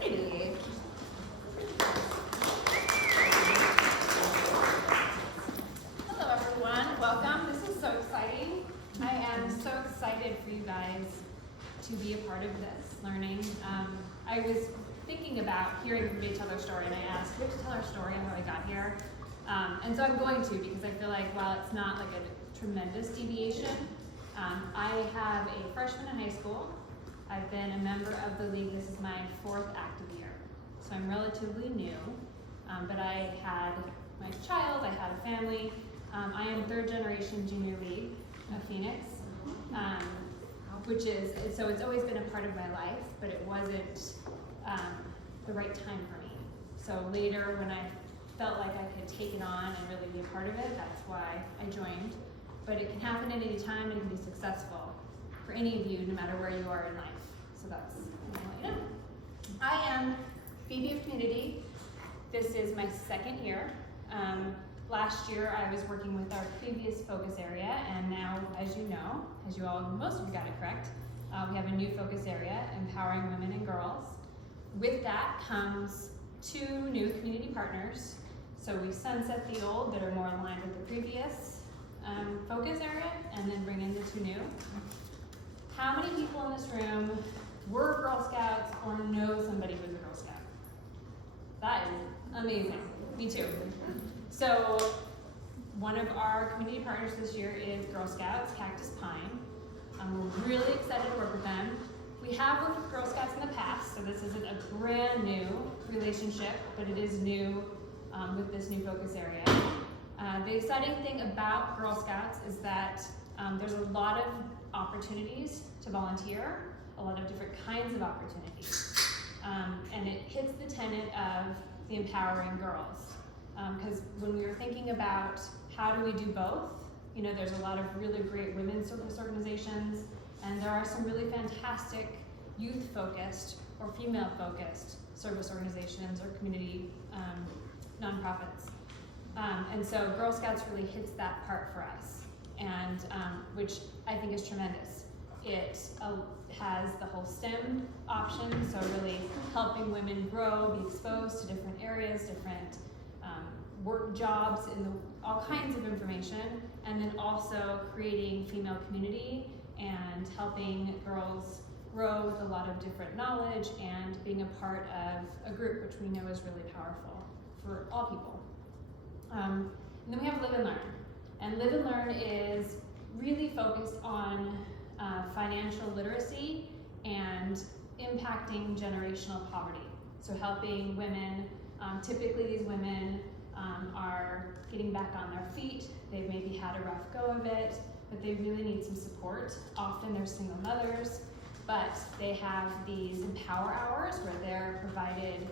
Community. Hello everyone, welcome. This is so exciting. I am so excited for you guys to be a part of this learning. I was thinking about hearing everybody tell their story, and I asked, do we have to tell our story of how I got here? And so I'm going to, because I feel like while it's not like a tremendous deviation, I have a freshman in high school. I've been a member of the league. This is my 4th active year. So I'm relatively new, but I had my child, I had a family. I am 3rd generation junior league of Phoenix, which is, so it's always been a part of my life, but it wasn't the right time for me. So later when I felt like I could take it on and really be a part of it, that's why I joined. But it can happen at any time and it can be successful for any of you, no matter where you are in life. So that's what I want you to know. I am Phoebe of Community. This is my 2nd year. Last year I was working with our previous focus area, and now, as you know, as you all, most of you got it correct, we have a new focus area, empowering women and girls. With that comes 2 new community partners. So we sunset the old that are more aligned with the previous focus area, and then bring in the 2 new. How many people in this room were Girl Scouts or know somebody who's a Girl Scout? That is amazing. Me too. So one of our community partners this year is Girl Scouts, Cactus Pine. We're really excited to work with them. We have worked with Girl Scouts in the past, so this isn't a brand new relationship, but it is new with this new focus area. The exciting thing about Girl Scouts is that there's a lot of opportunities to volunteer, a lot of different kinds of opportunities. And it hits the tenet of the empowering girls. Because when we were thinking about how do we do both, you know, there's a lot of really great women's service organizations, and there are some really fantastic youth-focused or female-focused service organizations or community nonprofits. And so Girl Scouts really hits that part for us, and which I think is tremendous. It has the whole STEM option, so really helping women grow, be exposed to different areas, different work jobs, all kinds of information, and then also creating female community and helping girls grow with a lot of different knowledge and being a part of a group, which we know is really powerful for all people. And then we have Live and Learn. And Live and Learn is really focused on financial literacy and impacting generational poverty. So helping women, typically these women are getting back on their feet. They've maybe had a rough go of it, but they really need some support. Often they're single mothers, but they have these Empower Hours where they're provided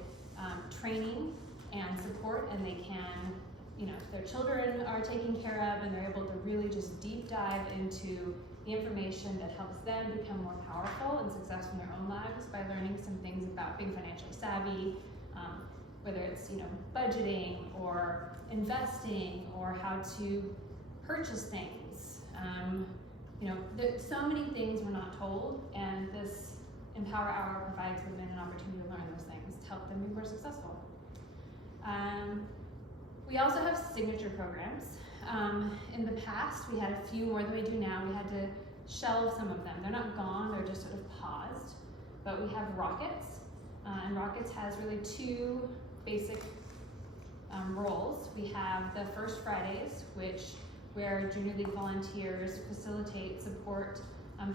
training and support, and they can, you know, their children are taken care of, and they're able to really just deep dive into the information that helps them become more powerful and successful in their own lives by learning some things about being financially savvy, whether it's, you know, budgeting or investing or how to purchase things. You know, there's so many things we're not told, and this Empower Hour provides women an opportunity to learn those things to help them be more successful. We also have signature programs. In the past, we had a few more than we do now. We had to shelve some of them. They're not gone, they're just sort of paused. But we have Rockets, and Rockets has really 2 basic roles. We have the First Fridays, where Junior League volunteers facilitate, support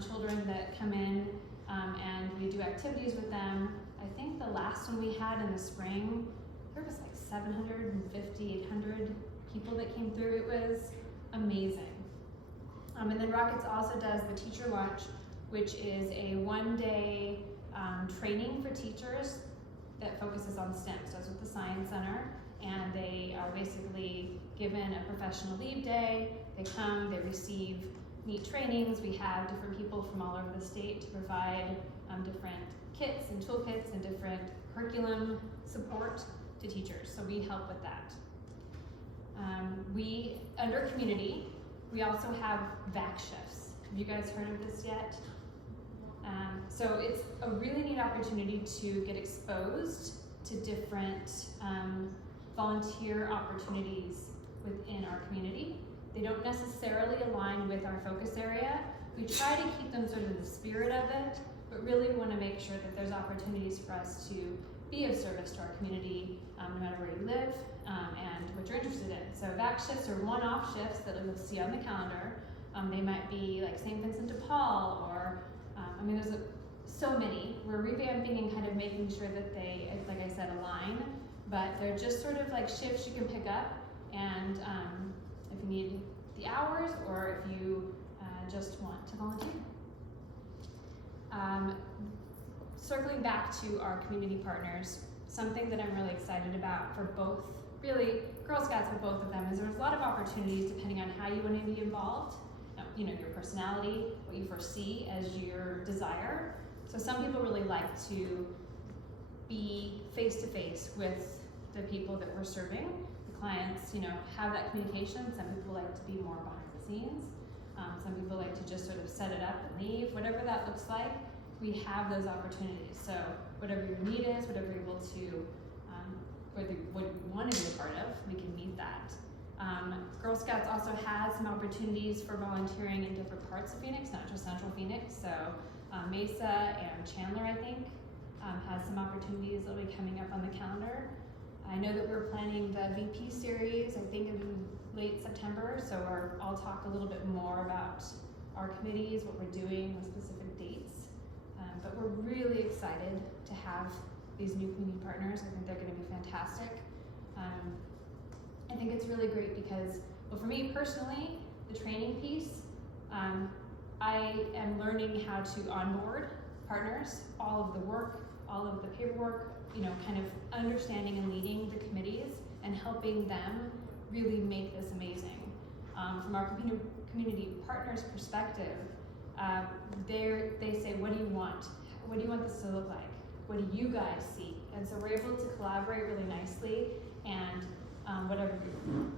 children that come in, and we do activities with them. I think the last one we had in the spring, there was like 750, 800 people that came through. It was amazing. And then Rockets also does the Teacher Lunch, which is a 1-day training for teachers that focuses on STEM. So it's with the Science Center, and they are basically given a professional leave day. They come, they receive neat trainings. We have different people from all over the state to provide different kits and toolkits and different curriculum support to teachers, so we help with that. We, under community, we also have VAC shifts. Have you guys heard of this yet? So it's a really neat opportunity to get exposed to different volunteer opportunities within our community. They don't necessarily align with our focus area. We try to keep them sort of in the spirit of it, but really we want to make sure that there's opportunities for us to be of service to our community, no matter where you live and what you're interested in. So VAC shifts are one-off shifts that you'll see on the calendar. They might be like St. Vincent de Paul, or there's so many. We're revamping and kind of making sure that they, like I said, align, but they're just sort of like shifts you can pick up, and if you need the hours or if you just want to volunteer. Circling back to our community partners, something that I'm really excited about for both, really Girl Scouts for both of them, is there's a lot of opportunities depending on how you want to be involved, your personality, what you foresee as your desire. So some people really like to be face-to-face with the people that we're serving, the clients, have that communication. Some people like to be more behind the scenes. Some people like to just sort of set it up and leave, whatever that looks like. We have those opportunities. So whatever your need is, whatever you're able to, what you want to be a part of, we can meet that. Girl Scouts also has some opportunities for volunteering in different parts of Phoenix, not just Central Phoenix. So Mesa and Chandler, I think, has some opportunities that will be coming up on the calendar. I know that we're planning the VP series, I think in late September, so I'll talk a little bit more about our committees, what we're doing, the specific dates. But we're really excited to have these new community partners. I think they're going to be fantastic. I think it's really great because, well, for me personally, the training piece, I am learning how to onboard partners, all of the work, all of the paperwork, kind of understanding and leading the committees and helping them really make this amazing. From our community partners' perspective, they say, what do you want? What do you want this to look like? What do you guys see? And so we're able to collaborate really nicely, and whatever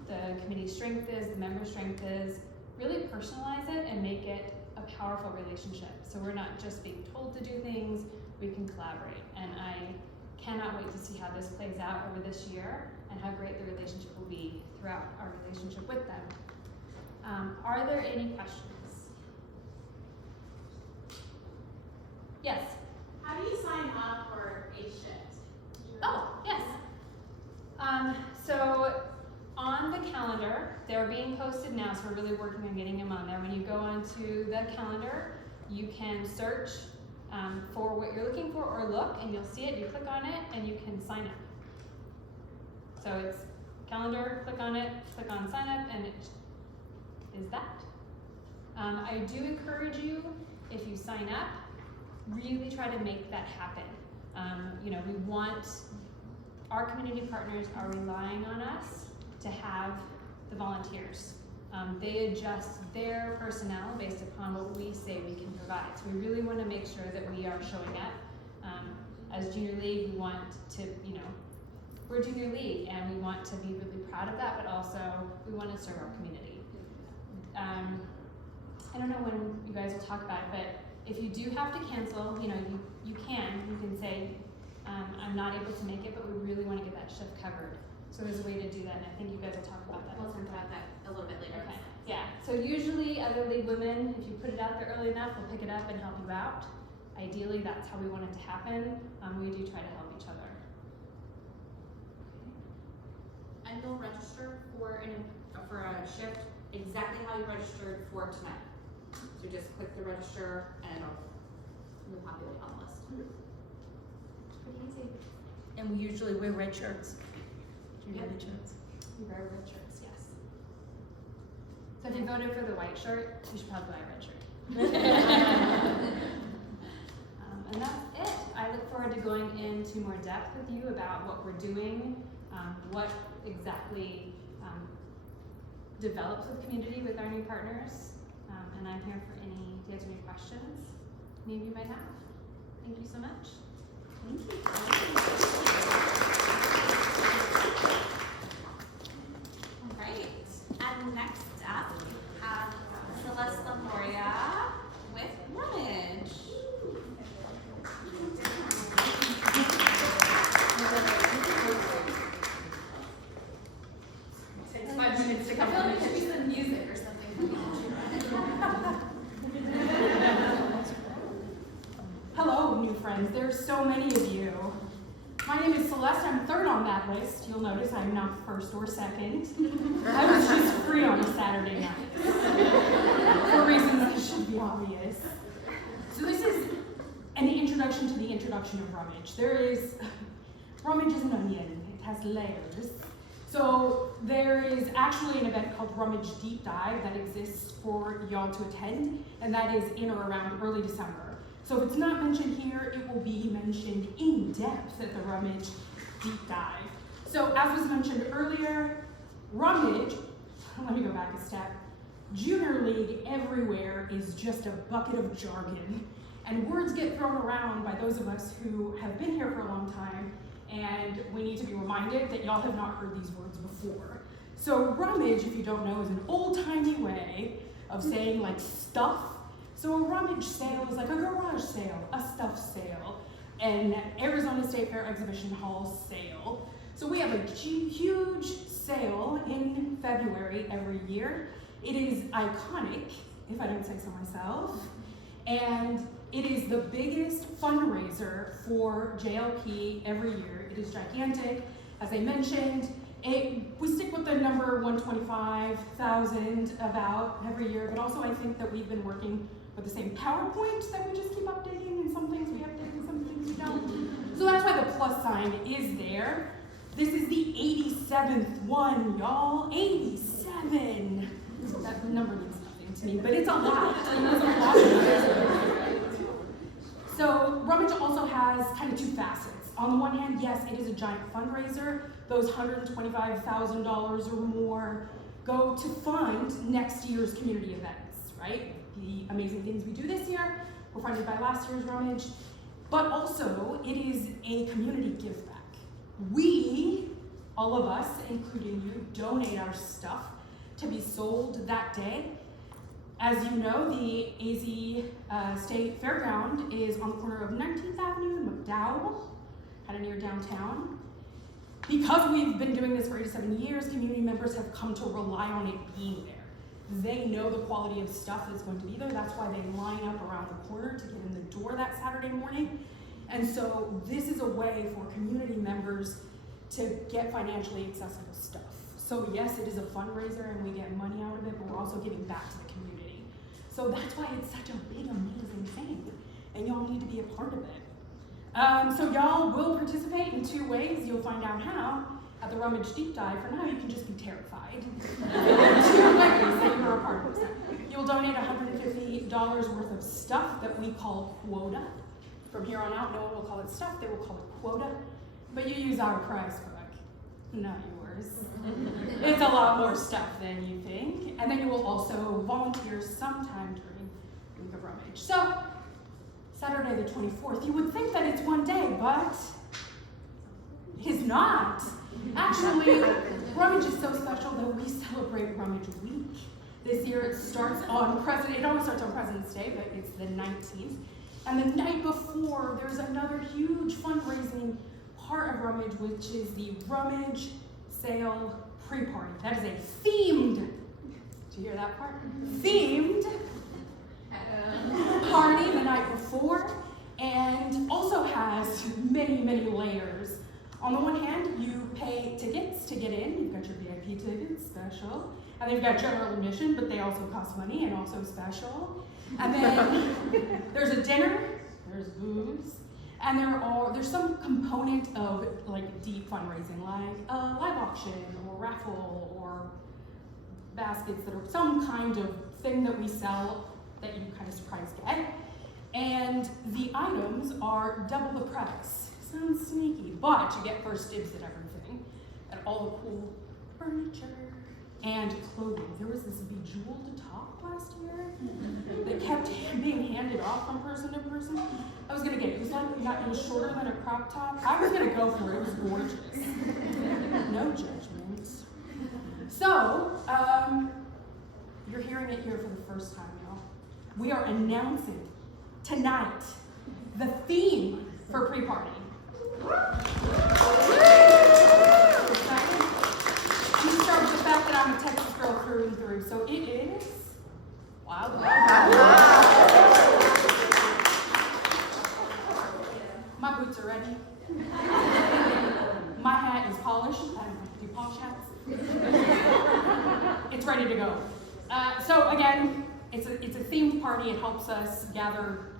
the committee strength is, the member strength is, really personalize it and make it a powerful relationship. So we're not just being told to do things, we can collaborate. And I cannot wait to see how this plays out over this year and how great the relationship will be throughout our relationship with them. Are there any questions? Yes? How do you sign up for a shift? Oh, yes. So on the calendar, they're being posted now, so we're really working on getting them on there. When you go onto the calendar, you can search for what you're looking for or look, and you'll see it. You click on it, and you can sign up. So it's calendar, click on it, click on sign up, and it is that. I do encourage you, if you sign up, really try to make that happen. We want, our community partners are relying on us to have the volunteers. They adjust their personnel based upon what we say we can provide. So we really want to make sure that we are showing up. As Junior League, we want to, we're Junior League, and we want to be really proud of that, but also we want to serve our community. I don't know when you guys will talk about it, but if you do have to cancel, you can say, I'm not able to make it, but we really want to get that shift covered. So there's a way to do that, and I think you guys will talk about that. We'll talk about that a little bit later. Okay. Yeah. So usually other league women, if you put it out there early enough, will pick it up and help you out. Ideally, that's how we want it to happen. We do try to help each other. And you'll register for a shift exactly how you registered for tonight. So just click the register and you'll populate on the list. Pretty easy. And we usually wear red shirts. Do you Yep. wear red shirts? We wear red shirts, yes. So if you voted for the white shirt, you should probably buy a red shirt. And that's it. I look forward to going into more depth with you about what we're doing, what exactly develops with community with our new partners. And I'm here for to answer any questions any of you might have. Thank you so much. Thank you. All right. And next up, we have Celeste Lamoria with Rummage. My name is Celeste. I'm third on that list. You'll notice I'm not first or second. I was just free on a Saturday night. For reasons that should be obvious. So this is an introduction to the introduction of Rummage. Rummage is an onion. It has layers. So there is actually an event called Rummage Deep Dive that exists for y'all to attend, and that is in or around early December. So if it's not mentioned here, it will be mentioned in depth at the Rummage Deep Dive. So as was mentioned earlier, Rummage, let me go back a step. Junior League everywhere is just a bucket of jargon, and words get thrown around by those of us who have been here for a long time, and we need to be reminded that y'all have not heard these words before. So rummage, if you don't know, is an old-timey way of saying like stuff. So a rummage sale is like a garage sale, a stuff sale, an Arizona State Fair Exhibition Hall sale. So we have a huge sale in February every year. It is iconic, if I don't say so myself, and it is the biggest fundraiser for JLP every year. It is gigantic. As I mentioned, we stick with the number 125,000 about every year, but also I think that we've been working with the same PowerPoint that we just keep updating, and some things we update and some things we don't. So that's why the plus sign is there. This is the 87th one, y'all. 87. That number means nothing to me, but it's a lot. It's a lot. So Rummage also has kind of two facets. On the one hand, yes, it is a giant fundraiser. Those $125,000 or more go to fund next year's community events, right? The amazing things we do this year were funded by last year's Rummage, but also it is a community give back. We, all of us, including you, donate our stuff to be sold that day. As you know, the AZ State Fairground is on the corner of 19th Avenue and McDowell, kind of near downtown. Because we've been doing this for 87 years, community members have come to rely on it being there. They know the quality of stuff that's going to be there. That's why they line up around the corner to get in the door that Saturday morning. And so this is a way for community members to get financially accessible stuff. So yes, it is a fundraiser and we get money out of it, but we're also giving back to the community. So that's why it's such a big, amazing thing, and y'all need to be a part of it. So y'all will participate in two ways. You'll find out how at the Rummage Deep Dive. For now, you can just be terrified. 2 ways that you're a part of this. You'll donate $150 worth of stuff that we call quota. From here on out, no one will call it stuff, they will call it quota. But you use our prize book, not yours. It's a lot more stuff than you think. And then you will also volunteer sometime during Week of Rummage. So, Saturday the 24th, you would think that it's one day, but it is not. Actually, Rummage is so special that we celebrate Rummage Week. This year it starts on it always starts on President's Day, but it's the 19th. And the night before, there's another huge fundraising part of Rummage, which is the Rummage Sale Pre-Party. That is a themed, did you hear that part? Themed party the night before, and also has many, many layers. On the one hand, you pay tickets to get in. You've got your VIP tickets, special. And then you've got general admission, but they also cost money and also special. And then there's a dinner, there's booze, and there's some component of like deep fundraising, like a live auction or raffle or baskets that are some kind of thing that we sell that you kind of surprise get. And the items are double the price. Sounds sneaky, but you get first dibs at everything, and all the cool furniture and clothing. There was this bejeweled top last year that kept being handed off from person to person. I was gonna get it. It was like it was shorter than a crop top. I was gonna go for it. It was gorgeous. No judgment. So, you're hearing it here for the first time, y'all. We are announcing tonight the theme for pre-party. You start with the fact that I'm a Texas girl through and through, so it is Wild Wild. My boots are ready. hat is polished. I don't like to do polish hats. It's ready to go. So again, it's a themed party. It helps us gather.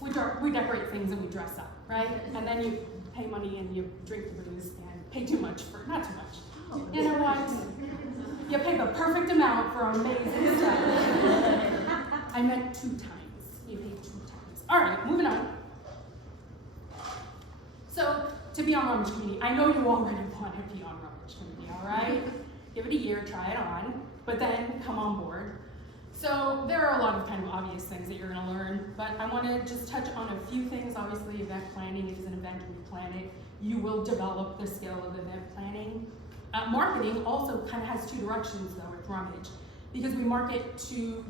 We decorate things and we dress up, right? And then you pay money and you drink the booze and pay too much for not too much. You know what? You pay the perfect amount for amazing stuff. I meant 2 times. You paid 2 times. All right, moving on. So, to be on Rummage Committee, I know you already want to be on Rummage Committee, all right? Give it a year, try it on, but then come on board. So, there are a lot of kind of obvious things that you're going to learn, but I want to just touch on a few things. Obviously, event planning is an event we plan it. You will develop the skill of event planning. Marketing also kind of has 2 directions though with Rummage, because we market to,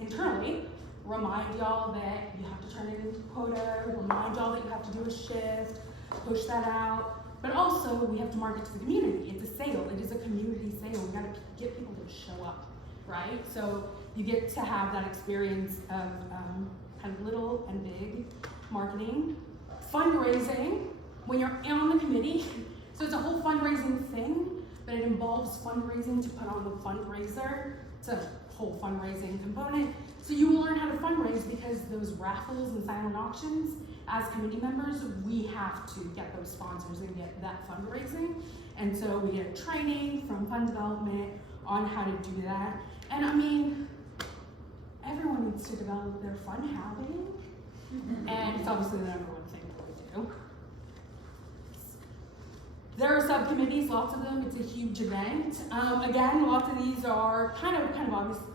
internally, remind y'all that you have to turn it into quota, remind y'all that you have to do a shift, push that out, but also we have to market to the community. It's a sale, it is a community sale. We gotta get people to show up, right? So you get to have that experience of kind of little and big marketing, fundraising, when you're on the committee. So it's a whole fundraising thing, but it involves fundraising to put on the fundraiser. It's a whole fundraising component. So you will learn how to fundraise because those raffles and silent auctions, as committee members, we have to get those sponsors and get that fundraising. And so we get training from fund development on how to do that. And I mean, everyone needs to develop their fun habit. And it's obviously the number 1 thing that we do. There are subcommittees, lots of them. It's a huge event. Again, lots of these are kind of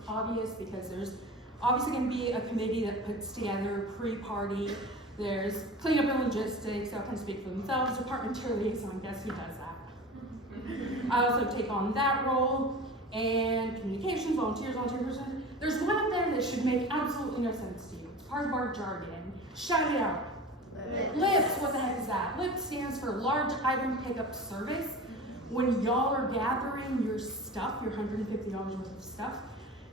obvious because there's obviously going to be a committee that puts together pre-party. There's cleanup and logistics. They'll kind of speak for themselves. Departmental liaison, guess who does that? I also take on that role. And communications, volunteers. There's one up there that should make absolutely no sense to you. It's part of our jargon. Shout it out. LIPS, what the heck is that? LIPS stands for Large Item Pickup Service. When y'all are gathering your stuff, your $150 worth of stuff,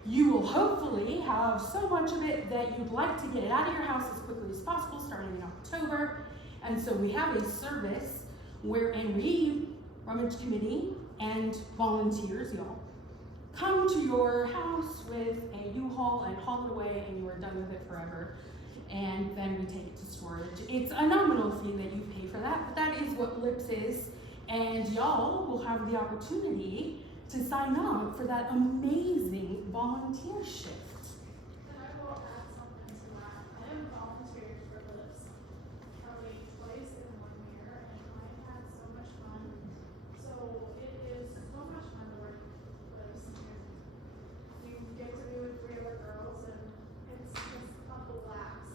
you will hopefully have so much of it that you'd like to get it out of your house as quickly as possible, starting in October. And so we have a service wherein we, Rummage Committee, and volunteers, y'all, come to your house with a U-Haul and haul it away, and you are done with it forever. And then we take it to storage. It's a nominal fee that you pay for that, but that is what LIPS is. And y'all will have the opportunity to sign up for that amazing volunteer shift. And I will add something to that. I have volunteered for LIPS probably twice in 1 year, and I've had so much fun. So it is so much fun to work with LIPS. You get to be with 3 other girls, and it's just a blast.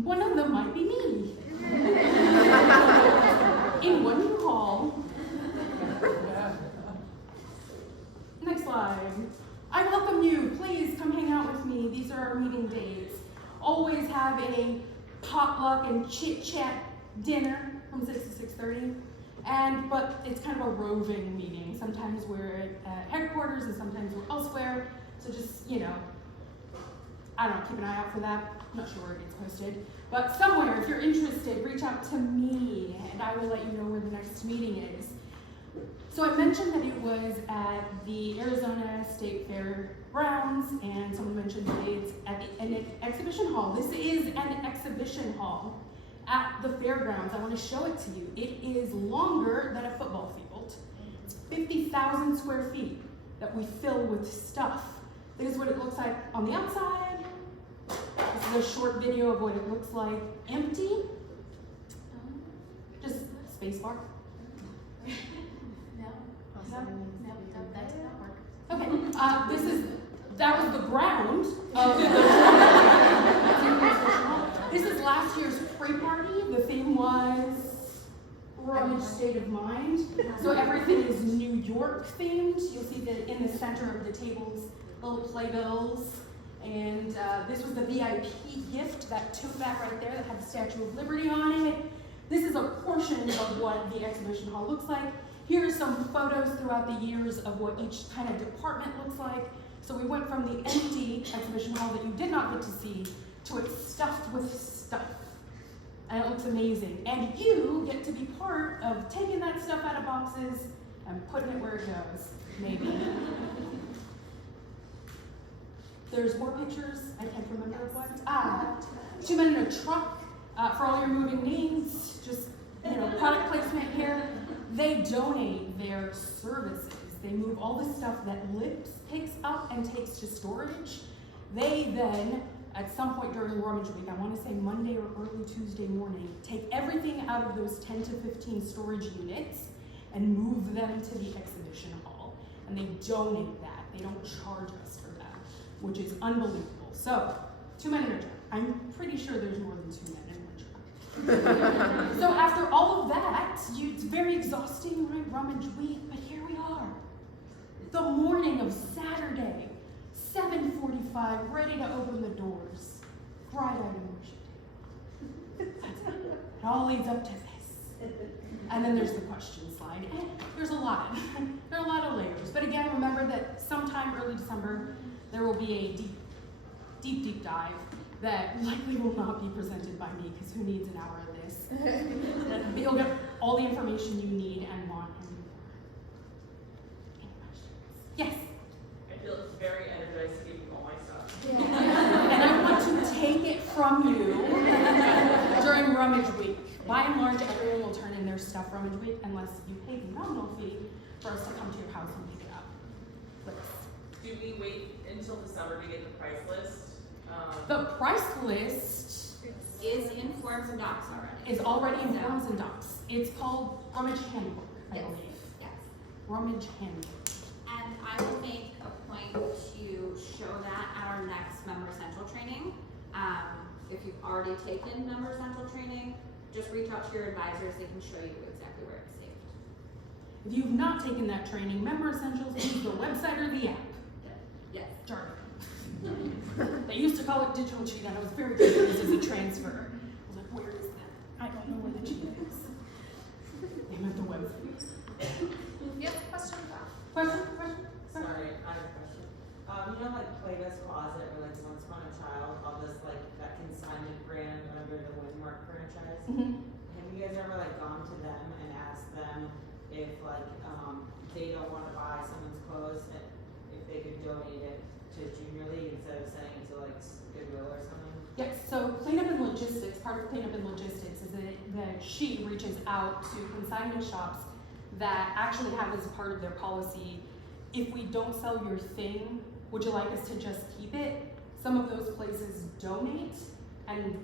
One of them might be me. In one U-Haul. Next slide. I welcome you. Please come hang out with me. These are our meeting dates. Always have a potluck and chit-chat dinner from 6 to 6:30. But it's kind of a roving meeting. Sometimes we're at headquarters and sometimes we're elsewhere. So just, I don't know, keep an eye out for that. I'm not sure where it gets posted. But somewhere, if you're interested, reach out to me and I will let you know where the next meeting is. So I mentioned that it was at the Arizona State Fair grounds, and someone mentioned that it's at an exhibition hall. This is an exhibition hall at the fairgrounds. I want to show it to you. It is longer than a football field. It's 50,000 square feet that we fill with stuff. This is what it looks like on the outside. This is a short video of what it looks like empty. Just spacebar. No, that did not work. Okay, that was the ground of the This is last year's pre-party. The theme was Rummage State of Mind. So everything is New York themed. You'll see that in the center of the tables, little playbills. And this was the VIP gift, that tote bag right there that had the Statue of Liberty on it. This is a portion of what the exhibition hall looks like. Here are some photos throughout the years of what each kind of department looks like. So we went from the empty exhibition hall that you did not get to see to it stuffed with stuff. And it looks amazing. And you get to be part of taking that stuff out of boxes and putting it where it goes, maybe. There's more pictures, I can't remember what. 2 men in a truck, for all your moving needs, just, product placement here. They donate their services. They move all the stuff that Lips picks up and takes to storage. They then, at some point during Rummage Week, I want to say Monday or early Tuesday morning, take everything out of those 10 to 15 storage units and move them to the exhibition hall. And they donate that. They don't charge us for that, which is unbelievable. So, 2 men in a truck. I'm pretty sure there's more than 2 men in one truck. So after all of that, it's very exhausting, right? Rummage Week, but here we are. The morning of Saturday, 7:45, ready to open the doors. Bright-eyed and worship. It all leads up to this. And then there's the question slide. There's a lot. There are a lot of layers. But again, remember that sometime early December, there will be a deep dive that likely will not be presented by me, because who needs an hour of this? But you'll get all the information you need and want and more. Any questions? Yes? I feel very energized to give you all my stuff. And I want to take it from you during Rummage Week. By and large, everyone will turn in their stuff Rummage Week unless you pay the nominal fee for us to come to your house and pick it up. Do we wait until December to get the price list? The price list Is in Forms and Docs already. is already in So- Forms and Docs. It's called Rummage Handbook, I Yes. believe. Yes. Rummage Handbook. And I will make a point to show that at our next Member Central training. If you've already taken Member Central training, just reach out to your advisors, they can show you exactly where it's saved. If you've not taken that training, Member Essentials, use the website or the app. Yes. Jargon. They used to call it digital cheat, and I was very confused as a transfer. I was like, where is that? I don't know where the cheat is. They meant the website. Yep, question about. Question? Sorry, I have a question. Like Play-Doh's Closet or like Once Upon a Child, all this like that consignment brand under the Windmark franchise. Mm-hmm. Have you guys ever like gone to them and asked them if like they don't want to buy someone's clothes and if they could donate it to Junior League instead of sending it to like Goodwill or something? Yes, so Cleanup and Logistics, part of Cleanup and Logistics is that she reaches out to consignment shops that actually have as part of their policy, if we don't sell your thing, would you like us to just keep it? Some of those places donate, and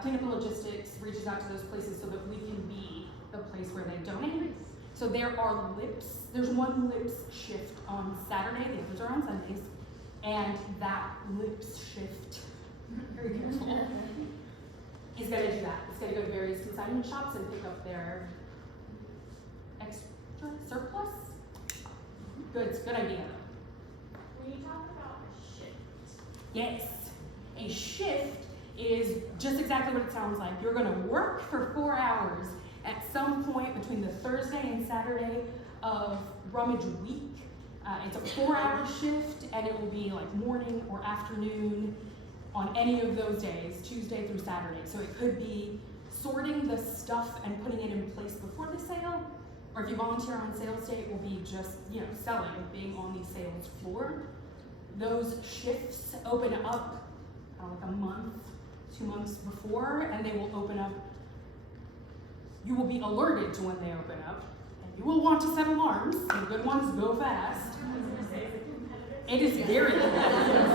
Cleanup and Logistics reaches out to those places so that we can be the place where they donate. So there are Lips, there's one Lips shift on Saturday, the others are on Sundays, and that Lips shift, very careful, is gonna do that. It's gonna go to various consignment shops and pick up their extra surplus goods. Good idea though. When you talk about a shift, Yes, a shift is just exactly what it sounds like. You're gonna work for 4 hours at some point between the Thursday and Saturday of Rummage Week. It's a 4-hour shift, and it will be like morning or afternoon on any of those days, Tuesday through Saturday. So it could be sorting the stuff and putting it in place before the sale, or if you volunteer on sales day, it will be just, selling, being on the sales floor. Those shifts open up like a month, 2 months before, and they will open up. You will be alerted to when they open up, and you will want to set alarms. The good ones go fast. It is very competitive.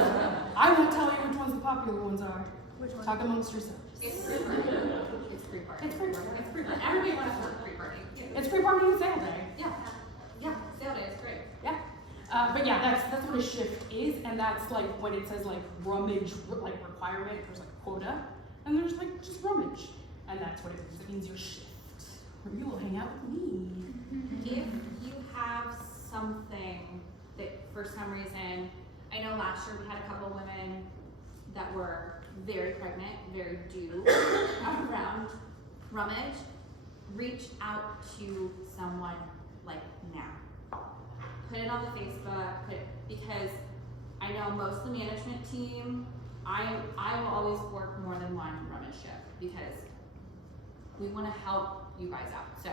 I won't tell you which ones the popular ones are. Talk amongst yourselves. It's pre-party. It's pre-party. It's pre-party. It's pre-party. Everybody wants to work pre-party. It's pre-party and sale day. Yeah. Yeah, sale day is great. Yeah. But yeah, that's what a shift is, and that's like when it says like rummage, like requirement, there's like quota, and there's like just rummage, and that's what it means. It means your shift, where you will hang out with me. If you have something that for some reason, I know last year we had a couple women that were very pregnant, very due around Rummage, reach out to someone like now. Put it on the Facebook, because I know most of the management team, I will always work more than one Rummage shift because we want to help you guys out. So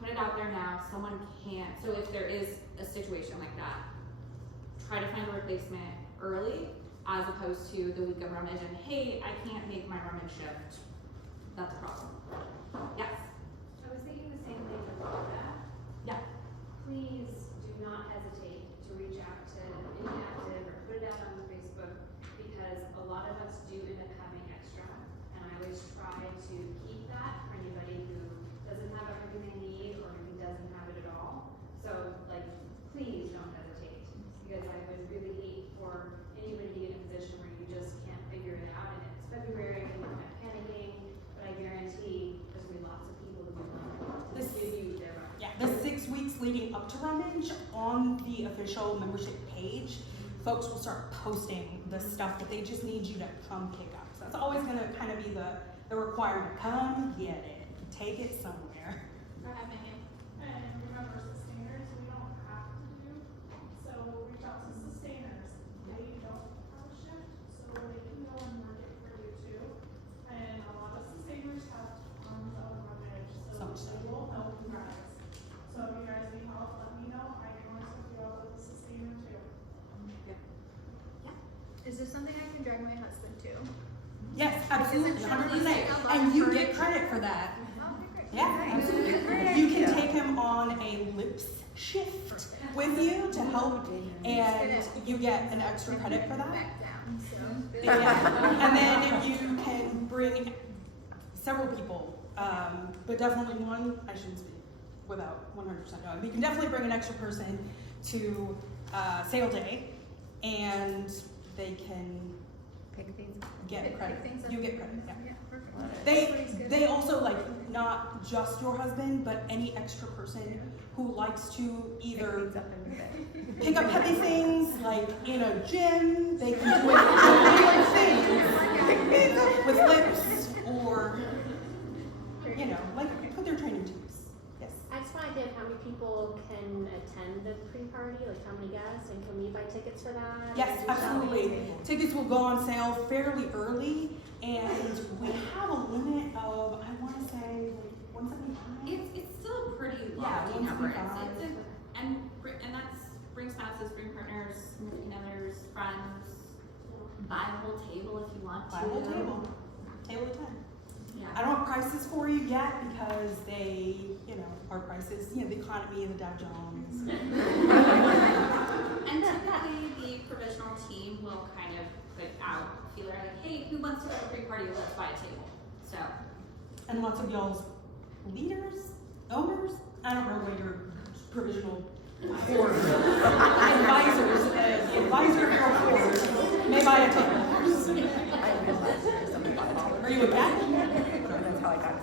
put it out there now, someone can't, so if there is a situation like that, try to find a replacement early, as opposed to the week of rummage and, hey, I can't make my rummage shift. That's a problem. Yes? I was thinking the same thing about that. Yeah. Please do not hesitate to reach out to Inactive or put it out on Facebook, because a lot of us do end up having extra. And I always try to keep that for anybody who doesn't have everything they need or maybe doesn't have it at all. So, like, please don't hesitate, because I would really hate for anybody to get in a position where you just can't figure it out and it's February and you're kind of panicking, but I guarantee there's gonna be lots of people who will give you their right. Yeah, the 6 weeks leading up to Rummage on the official membership page, folks will start posting the stuff that they just need you to come pick up. So that's always gonna kind of be the requirement. Come get it, take it somewhere. Go ahead, Megan. And remember, sustainers, we don't have to do, so reach out to sustainers. They don't have a shift, so they can go and work it for you too. And a lot of sustainers have tons of rummage, so Some stuff. they will help you guys. So if you guys need help, let me know. I can always hook you up with a sustainer too. Is this something I can drag my husband to? Yes, absolutely, 100%. And you get credit for that. Okay, great. Yeah, absolutely. Great You can idea. take him on a lips shift with you to help, and you get an extra credit for that. Back down, so. Yeah. And then you can bring several people, but definitely one, I shouldn't speak without 100% knowing. You can definitely bring an extra person to sale day, and they can Pick things. get Pick credit. things up. You get credit, yeah. Yeah, perfect. They also, like, not just your husband, but any extra person who likes to either Up in the bed. pick up heavy things, like in a gym, they can do it with lips, or, you know, like, put their training to use. Yes. I just want to idea of how many people can attend the pre-party, like how many guests, and can we buy tickets for that? Yes, And do absolutely. shopping? Tickets will go on sale fairly early, and we have a limit of, I want to say, like, 175. It's still a pretty Yeah, lofty number. 175. And that's bring spouses, bring partners, significant others, friends. Buy a whole table if you want to. Buy a whole table, table of 10. Yeah. I don't have prices for you yet because they, you know, are prices, you know, the economy and the Dow Jones. And typically the provisional team will kind of put out a feeler like, hey, who wants to go to a pre-party? Let's buy a table. So And lots of y'all's leaders, owners, I don't know what your provisional board, advisors, the advisor of your board may buy a table. Are you a cat? That's how I got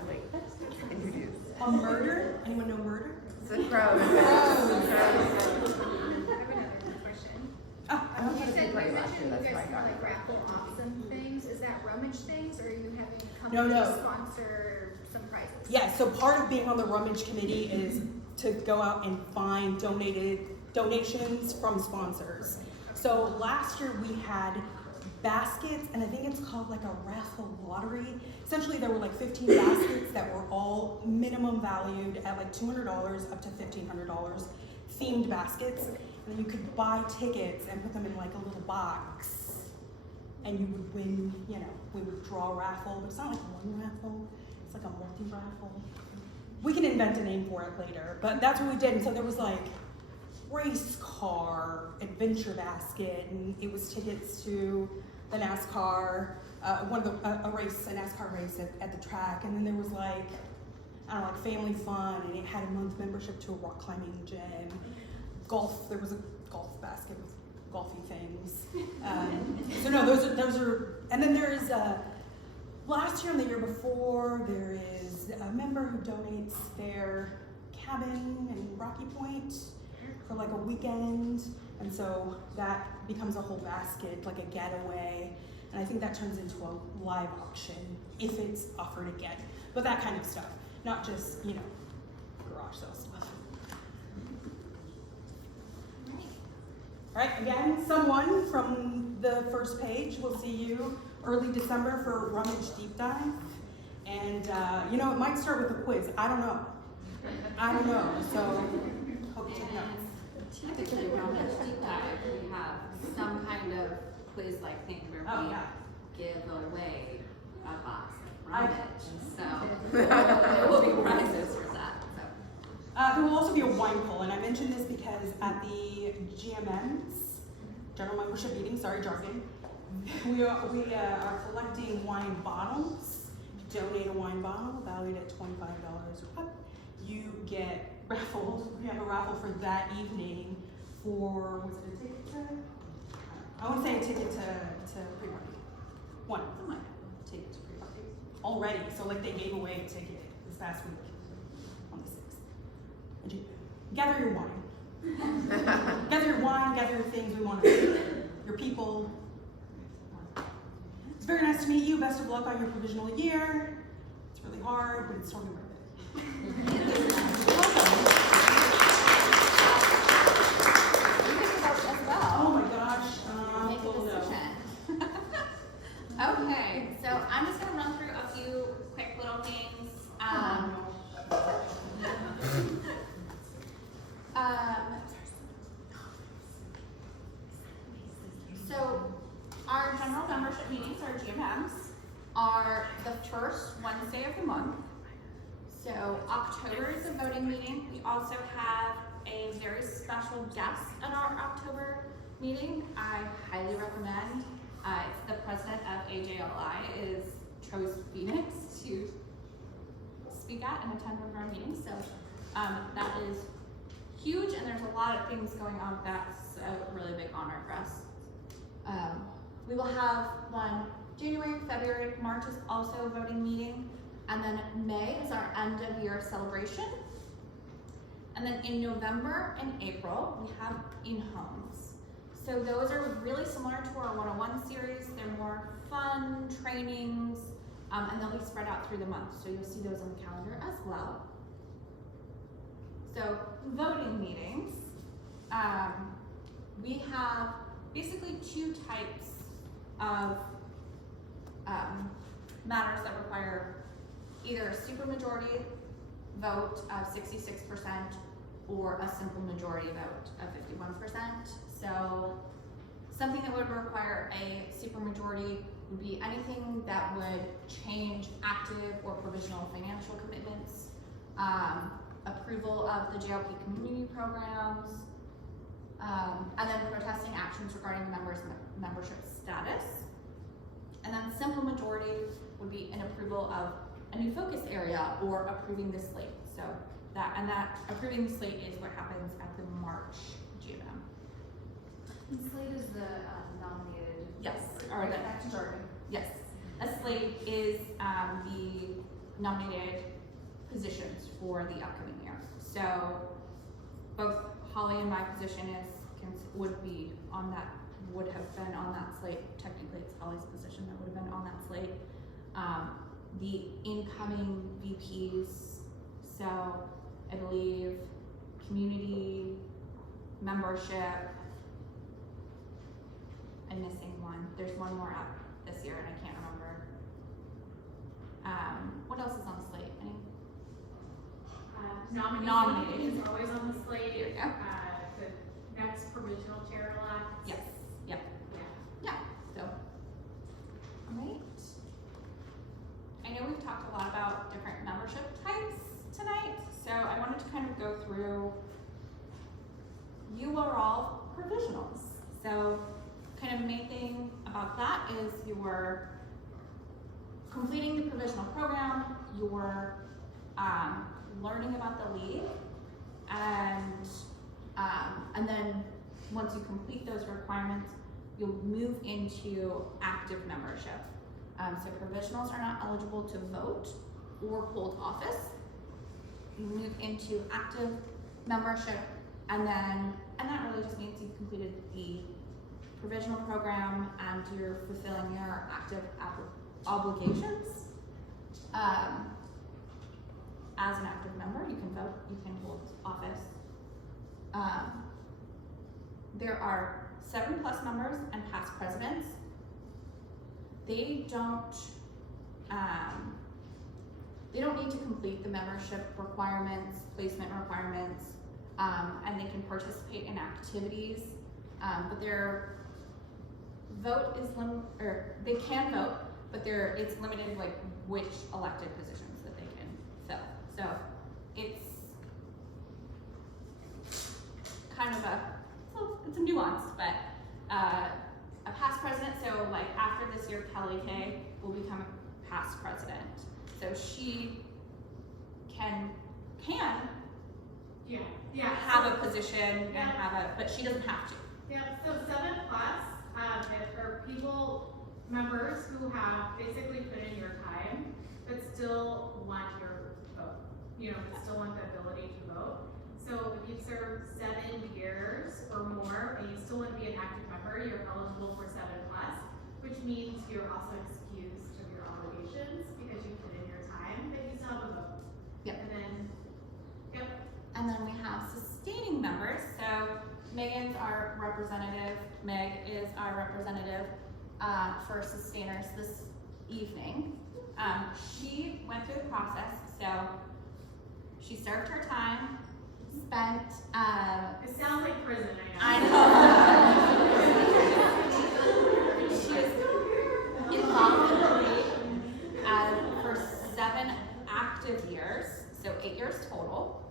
introduced. A murder? Anyone know murder? It's a crow. I have another question. Ah, I don't You know. said, you right last mentioned year, you that's guys why I can got like it. raffle off some things. Is that rummage things, or are you having a No, company no. sponsor some prizes? Yeah, so part of being on the rummage committee is to go out and find donations from sponsors. So last year we had baskets, and I think it's called like a raffle lottery. Essentially there were like 15 baskets that were all minimum valued at like $200 up to $1,500, themed baskets. And then you could buy tickets and put them in like a little box. And you would win, you know, we would draw a raffle, but it's not like one raffle, it's like a multi-raffle. We can invent a name for it later, but that's what we did. And so there was like race car, adventure basket, and it was tickets to the NASCAR, a NASCAR race at the track. And then there was like, I don't know, like family fun, and it had a month membership to a rock climbing gym. Golf, there was a golf basket with golfy things. So no, those are, and then there's last year and the year before, there is a member who donates their cabin in Rocky Point for like a weekend, and so that becomes a whole basket, like a getaway, and I think that turns into a live auction if it's offered again. But that kind of stuff, not just, you know, garage sale stuff. All right, again, someone from the first page will see you early December for Rummage Deep Dive. And, you know, it might start with a quiz. I don't know. I don't know, so hope you take notes. Typically, around each deep dive, we have some kind of quiz-like thing where Oh, we yeah. give away a box of I- rummage. So there will be prizes for that. So. There will also be a wine poll, and I mention this because at the GMM's, General Membership Meeting, sorry, jargon, we are collecting wine bottles. Donate a wine bottle valued at $25 a pop. You get raffled. We have a raffle for that evening for, was it a ticket to? I want to say a ticket to pre-party. One. Ticket to pre-party. Already, so like they gave away a ticket this past week on the 6th. Gather your wine. Gather your wine, gather your things we want to your people. It's very nice to meet you. Best of luck on your provisional year. It's really hard, but it's totally worth it. Oh my gosh. Make a well, no. decision. Okay, so I'm just gonna run through a few quick little things. So our general membership meetings, our GMMs, are the first Wednesday of the month. So October is a voting meeting. We also have a very special guest at our October meeting. I highly recommend. It's the president of AJLI chose Phoenix to speak at and attend one of our meetings. So that is huge, and there's a lot of things going on. That's a really big honor for us. We will have one January, February, March is also a voting meeting. And then May is our end of year celebration. And then in November and April, we have in-homes. So those are really similar to our 101 series. They're more fun trainings, and they'll be spread out through the month. So you'll see those on the calendar as well. So voting meetings, we have basically two types of matters that require either a supermajority vote of 66% or a simple majority vote of 51%. So something that would require a supermajority would be anything that would change active or provisional financial commitments, approval of the JLP community programs, and then protesting actions regarding the members' membership status. And then simple majority would be an approval of a new focus area or approving the slate. So that approving the slate is what happens at the March GMM. And slate is the nominated. Yes, or the Jordan. yes. A slate is the nominated positions for the upcoming year. So both Holly and my position would have been on that slate. Technically, it's Holly's position that would have been on that slate. The incoming VPs, so I believe community, membership, I'm missing one. There's one more out this year and I can't remember. What else is on the slate? Any? Nominating is always on the slate. Here we go. The next provisional chair elect. Yes. Yep. Yeah. So, all right. I know we've talked a lot about different membership types tonight, so I wanted to kind of go through, you are all provisionals. So kind of main thing about that is you're completing the provisional program, you're learning about the league, and then once you complete those requirements, you'll move into active membership. So provisionals are not eligible to vote or hold office. You move into active membership, and that really just means you've completed the provisional program and you're fulfilling your active obligations. As an active member, you can vote, you can hold office. There are 7+ members and past presidents. they don't need to complete the membership requirements, placement requirements, and they can participate in activities, but their vote is they can vote, but it's limited like which elected positions that they can fill. So it's kind of it's a nuance, but a past president, so like after this year, Kelly Kay will become a past president. So she can have a position and but she doesn't have to. Yeah, so 7+, are members who have basically put in your time, but still want your vote, but still want the ability to vote. So if you've served 7 years or more, and you still want to be an active member, you're eligible for 7+, which means you're also excused of your obligations because you put in your time, but you still have a vote. Yep. And then we have sustaining members. So Megan's our representative. Meg is our representative for sustainers this evening. She went through the process, so she served her time, spent it sounds like prison, I know. She was involved in the league for 7 active years, so 8 years total,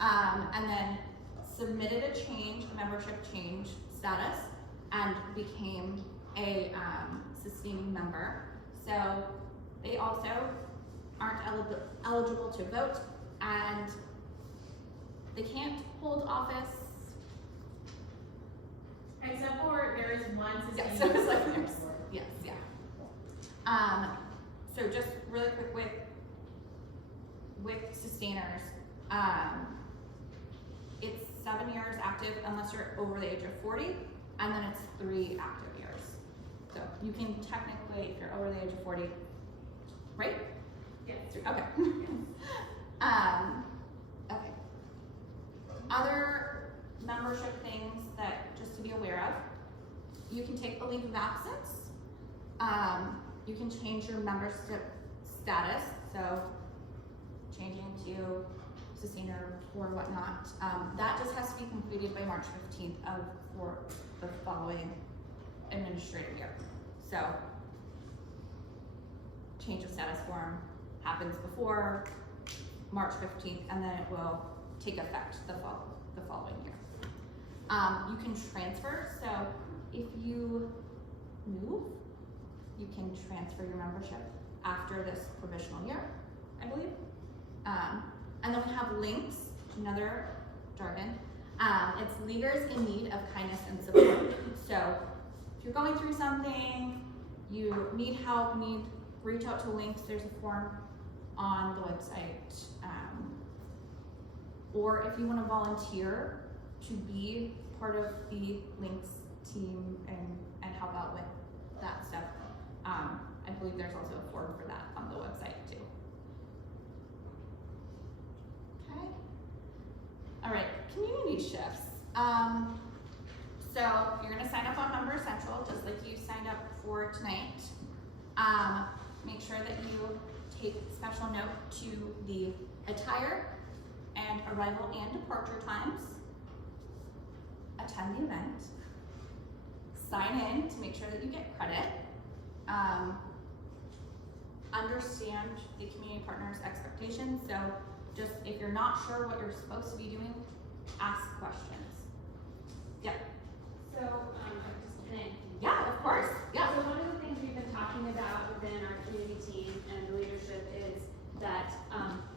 and then submitted a membership change status, and became a sustaining member. So they also aren't eligible to vote, and they can't hold office. Except for there is one Yes, sustaining so it's like member. there's, yes, yeah. So just really quick with sustainers, it's 7 years active unless you're over the age of 40, and then it's 3 active years. So you can technically, if you're over the age of 40, right? Yes. Okay. Okay. Other membership things that just to be aware of, you can take a leave of absence. You can change your membership status, so changing to sustainer or whatnot. That just has to be completed by March 15th for the following administrative year. So change of status form happens before March 15th, and then it will take effect the following year. You can transfer, so if you move, you can transfer your membership after this provisional year, I believe. And then we have links, another jargon. It's leaguers in need of kindness and support. So if you're going through something, you need help, reach out to links. There's a form on the website. Or if you want to volunteer to be part of the links team and help out with that stuff, I believe there's also a form for that on the website too. Okay. All right, community shifts. So you're gonna sign up on Member Central just like you signed up for tonight. Make sure that you take special note to the attire and arrival and departure times. Attend the event. Sign in to make sure that you get credit. Understand the community partners' expectations. So just if you're not sure what you're supposed to be doing, ask questions. Yeah. So, just then. Yeah, of course. Yeah. So one of the things we've been talking about within our community team and the leadership is that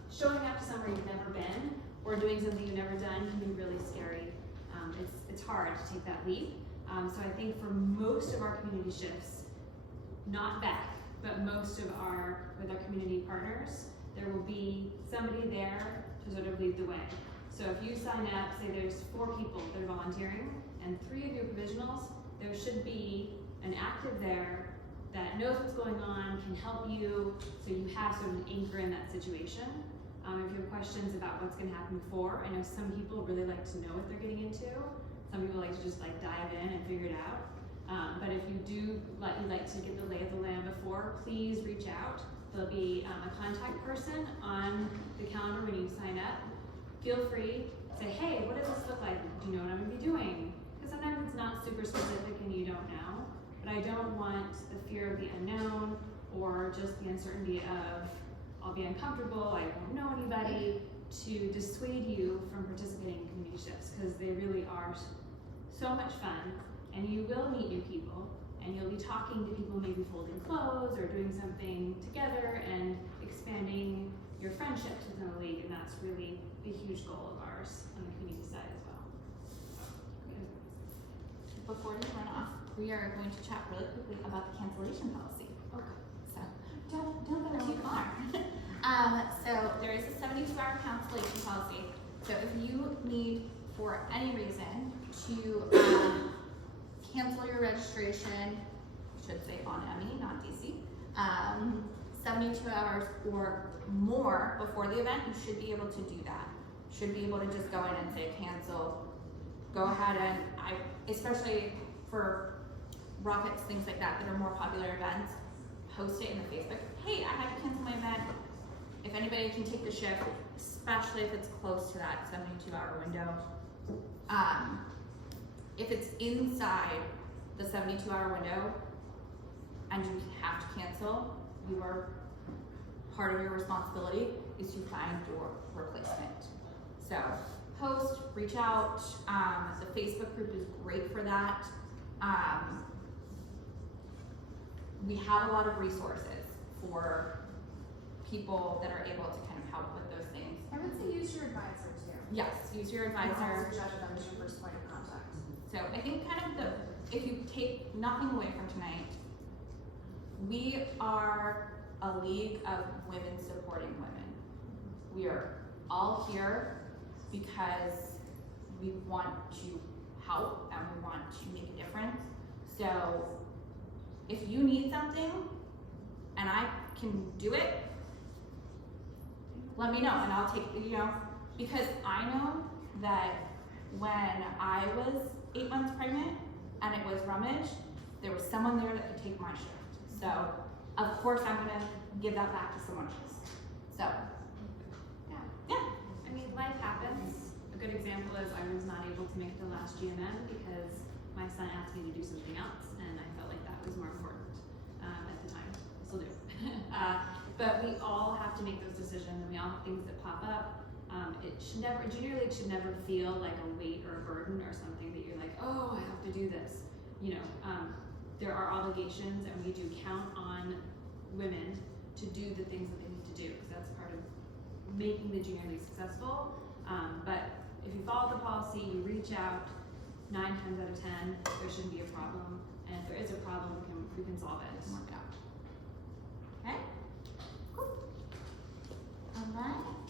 showing up to somewhere you've never been or doing something you've never done can be really scary. It's hard to take that leap. So I think for most of our community shifts, not Beck, but most of with our community partners, there will be somebody there to sort of lead the way. So if you sign up, say there's 4 people that are volunteering and 3 of your provisionals, there should be an active there that knows what's going on, can help you, so you have sort of an anchor in that situation. If you have questions about what's gonna happen before, I know some people really like to know what they're getting into. Some people like to just dive in and figure it out. But if you do like to get the lay of the land before, please reach out. There'll be a contact person on the calendar when you sign up. Feel free, say, hey, what does this look like? Do you know what I'm gonna be doing? Because sometimes it's not super specific and you don't know, but I don't want the fear of the unknown or just the uncertainty of I'll be uncomfortable, I won't know anybody, to dissuade you from participating in community shifts, because they really are so much fun, and you will meet new people, and you'll be talking to people maybe folding clothes or doing something together and expanding your friendships within the league, and that's really a huge goal of ours on the community side as well. Before we run off, we are going to chat really quickly about the cancellation policy. Okay. So don't go too far. So there is a 72-hour cancellation policy. So if you need, for any reason, to cancel your registration, should say on ME, not DC, 72 hours or more before the event, you should be able to do that. Should be able to just go in and say cancel. Go ahead and especially for rockets, things like that are more popular events, post it in the Facebook. Hey, I had to cancel my event. If anybody can take the shift, especially if it's close to that 72-hour window. If it's inside the 72-hour window and you have to cancel, part of your responsibility is to find your replacement. So post, reach out. The Facebook group is great for that. We have a lot of resources for people that are able to kind of help with those things. I would say use your advisor too. Yes, use your advisor. Reach out to them as your first point of contact. So I think kind of if you take nothing away from tonight, we are a league of women supporting women. We are all here because we want to help and we want to make a difference. So if you need something and I can do it, let me know and I'll take, because I know that when I was 8 months pregnant and it was rummage, there was someone there that could take my shift. So of course I'm gonna give that back to someone else. So, yeah. I mean, life happens. A good example is I was not able to make the last GMM because my son asked me to do something else, and I felt like that was more important at the time. Still do. But we all have to make those decisions, and we all have things that pop up. Junior League should never feel like a weight or a burden or something that you're like, oh, I have to do this. There are obligations, and we do count on women to do the things that they need to do, because that's part of making the Junior League successful. But if you follow the policy, you reach out, 9 times out of 10, there shouldn't be a problem. And if there is a problem, we can solve it and work it out. Okay? Cool. Alright.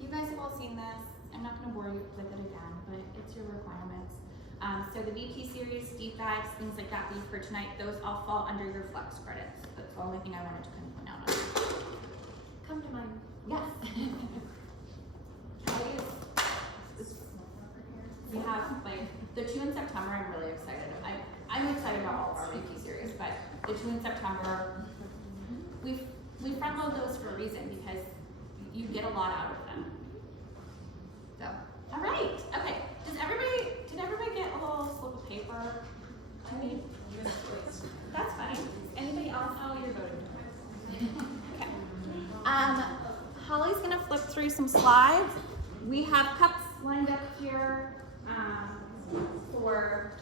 You guys have all seen this. I'm not going to bore you with it again, but it's your requirements. So the VP series, deep bags, things like that leave for tonight, those all fall under your flex credits. That's the only thing I wanted to kind of point out on. Come to mind. Yes. We have the 2 in September. I'm really excited. I'm excited about all of our VP series, but the 2 in September, we front load those for a reason because you get a lot out of them. So, all right, okay. Did everybody get a little slip of paper? That's fine. Anybody else? Oh, you're voting. Okay. Holly's gonna flip through some slides. We have cups lined up here for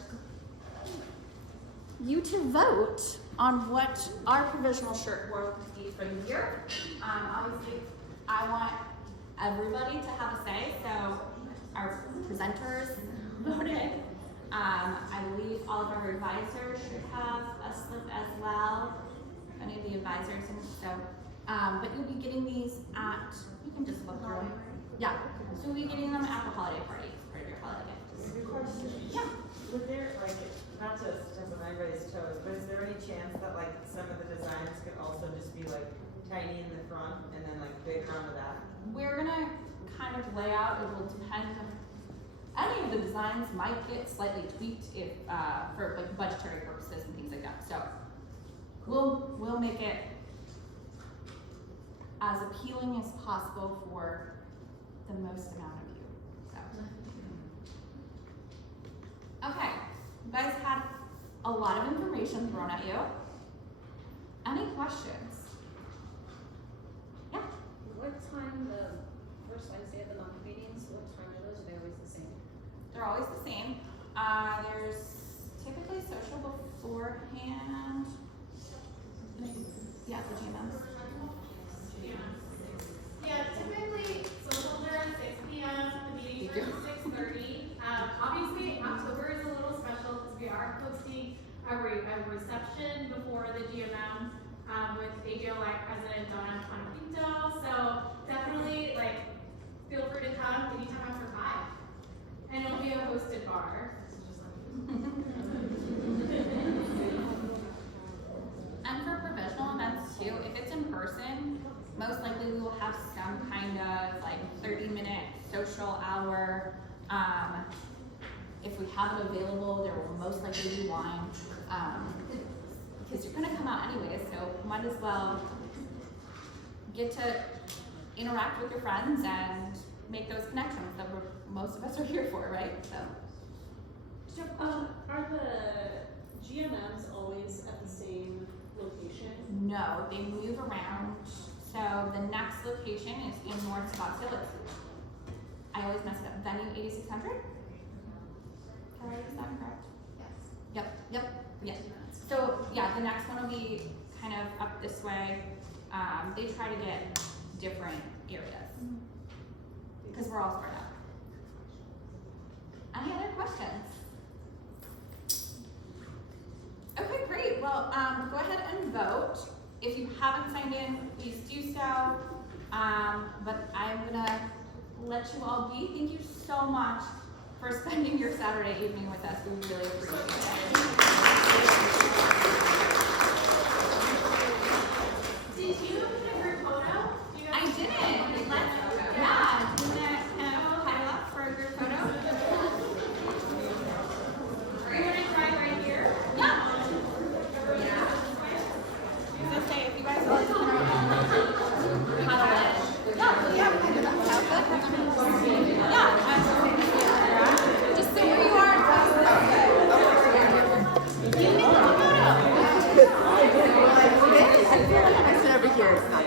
you to vote on what our provisional shirt will be for the year. Obviously, I want everybody to have a say, so our presenters voted. I believe all of our advisors should have a slip as well. Any of the advisors, and so, but you'll be getting these at, you can just look through them. Yeah, so you'll be getting them at the holiday party, part of your holiday gift. Good question. Yeah. Would there, not to step on anybody's toes, but is there any chance that some of the designs could also just be tiny in the front and then bigger on the back? We're gonna kind of lay out, it will depend on, any of the designs might get slightly tweaked if, for budgetary purposes and things like that. So we'll make it as appealing as possible for the most amount of you. So. Okay, you guys had a lot of information thrown at you. Any questions? Yeah? What time the first Wednesday of the month meetings, what time are those? Are they always the same? They're always the same. There's typically social beforehand. Yeah, the GMMs. Yeah, typically social are at 6 p.m. The meetings are at 6:30. Obviously, October is a little special because we are hosting a reception before the GMM with AJOI President Donna Conapinto. So definitely, feel free to come anytime after 5. And it'll be a hosted bar. And for professional events too, if it's in person, most likely we will have some kind of 30-minute social hour. If we have it available, there will most likely be wine. Because you're gonna come out anyways, so might as well get to interact with your friends and make those connections that most of us are here for, right? So. Are the GMMs always at the same location? No, they move around. So the next location is in North Scottsdale. I always mess it up. Venue 8600? Kelly, is that correct? Yes. Yep. So yeah, the next one will be kind of up this way. They try to get different areas because we're all spread out. Any other questions? Okay, great. Well, go ahead and vote. If you haven't signed in, please do so. But I'm gonna let you all be. Thank you so much for spending your Saturday evening with us. We really appreciate it. Did you get a group photo? I didn't. Yeah. Do you wanna pile up for a group photo? Are you gonna try right here? Yeah. Say if you guys want to paddle it. Yeah, we can do that. Sounds good. Yeah, absolutely. Just stay where you are. You need a photo. I sit over here. It's not